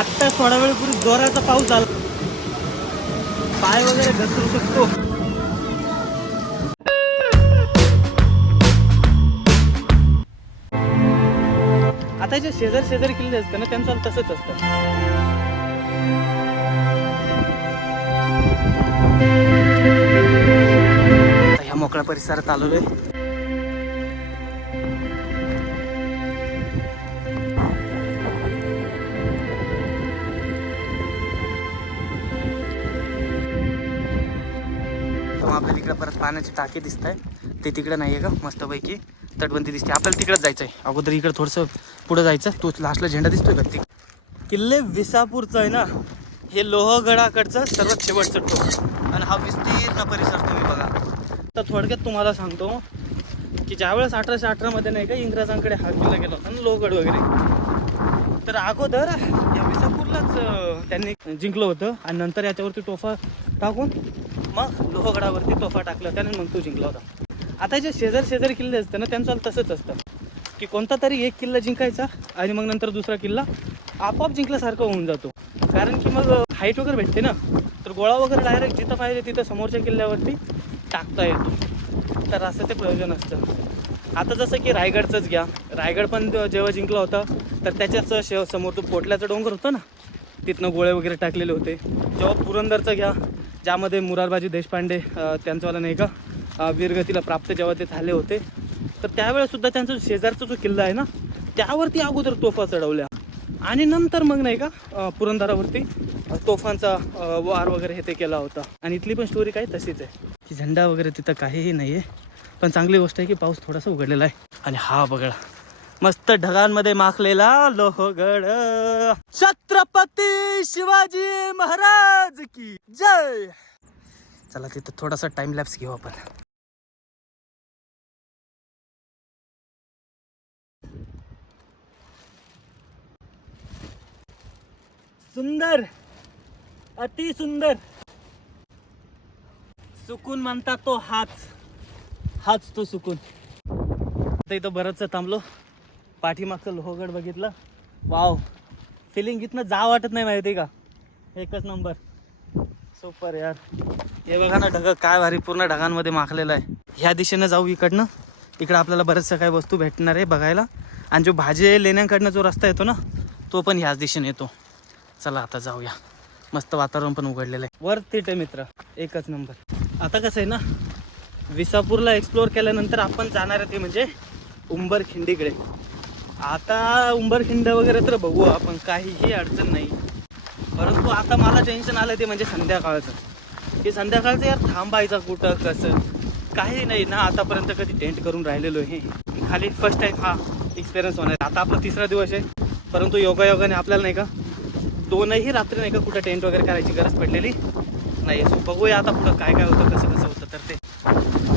आत्ता थोडा वेळपूर्वी जोराचा पाऊस आला पाय वगैरे घसरू शकतो. आता जे शेजार शेजारी किल्ले असतं ना त्यांचं तसंच असतं. ह्या मोकळ्या परिसरात आलेलो आहे मग आपल्याला इकडं परत पाण्याची टाकी दिसत आहे ते तिकडं नाही आहे का मस्तपैकी. तटबंदी दिसते. आपल्याला तिकडंच जायचं आहे अगोदर इकडं थोडंसं पुढं जायचं. तोच लास्टला झेंडा दिसतोय का तिकडे. किल्ले विसापूरचं आहे ना हे लोहगडाकडचं सर्वात शेवटचं टोक. आणि हा विस्तीर्ण परिसर तुम्ही बघा. तर थोडक्यात तुम्हाला सांगतो की ज्यावेळेस अठराशे अठरामध्ये नाही का इंग्रजांकडे हा किल्ला गेला होता ना लोहगड वगैरे. तर अगोदर विसापूरलाच त्यांनी जिंकलं होतं. आणि नंतर याच्यावरती टोफा टाकून मग लोहगडावरती टोफा टाकला त्याने मग तो जिंकला होता. आता जे शेजार शेजारी किल्ले असतं ना त्यांचं तसंच असतं. की कोणता तरी एक किल्ला जिंकायचा आणि मग नंतर दुसरा किल्ला आपोआप जिंकल्यासारखा होऊन जातो. कारण की मग हाईट वगैरे भेटते ना तर गोळा वगैरे डायरेक्ट जिथं पाहिजे तिथं समोरच्या किल्ल्यावरती टाकता येतो. तर असं ते प्रयोजन असतं. आता जसं की रायगडचंच घ्या. रायगड पण जेव्हा जिंकला होता तर त्याच्याच शे समोर तो पोटल्याचं डोंगर होतं ना तिथनं गोळे वगैरे टाकलेले होते. जेव्हा पुरंदरचं घ्या ज्यामध्ये मुरारबाजी देशपांडे त्यांचंवाला नाही का वीरगतीला प्राप्त जेव्हा ते झाले होते तर त्यावेळेसुद्धा त्यांचा शेजारचा जो किल्ला आहे ना त्यावरती अगोदर तोफा चढवल्या. आणि नंतर मग नाही का पुरंदरावरती तोफांचा वार वगैरे हे ते केला होता. आणि इथली पण स्टोरी काही तशीच आहे. की झेंडा वगैरे तिथं काहीही नाही आहे पण चांगली गोष्ट आहे की पाऊस थोडासा उघडलेला आहे. आणि हा बघा मस्त ढगांमध्ये माखलेला लोहगड. छत्रपती शिवाजी महाराज की जय. चला तिथं थोडासा टाइम लॅप्स घेऊ आपण. सुंदर. अति सुंदर. सुकून म्हणतात तो हाच. हाच तो सुकून. आता इथं बरंचसं थांबलो. पाठीमागचं लोहगड बघितलं? वाव फिलिंग इथनं जा वाटत नाही माहिती का? एकच नंबर सुपर यार. हे बघा ना ढग काय भारी पूर्ण ढगांमध्ये माखलेलं आहे. ह्या दिशेनं जाऊ इकडनं. इकडं आपल्याला बऱ्याचशा काही वस्तू भेटणार आहे बघायला. आणि जो भाजी लेण्याकडनं जो रस्ता येतो ना तो पण ह्याच दिशेने येतो. चला आता जाऊया. मस्त वातावरण पण उघडलेलं आहे. वर तिथे मित्र. एकच नंबर आता कसं आहे ना विसापूरला एक्सप्लोअर केल्यानंतर आपण जाणार आहे ते म्हणजे उंबरखिंडीकडे. आता उंबरखिंड वगैरे तर बघू आपण काहीही अडचण नाही. परंतु आता मला टेन्शन आलं ते म्हणजे संध्याकाळचं. हे संध्याकाळचं यार थांबायचं कुठं कसं? काही नाही ना आतापर्यंत कधी टेंट करून राहिलेलो हे खाली फर्स्ट टाइम हा एक्सपिरियन्स होणार आहे. आता आपला तिसरा दिवस आहे. परंतु योगायोगाने आपल्याला नाही का दोनही रात्री नाही का कुठं टेंट वगैरे करायची गरज पडलेली नाही सो बघूया आता पुढं काय काय होतं कसं कसं होतं तर ते.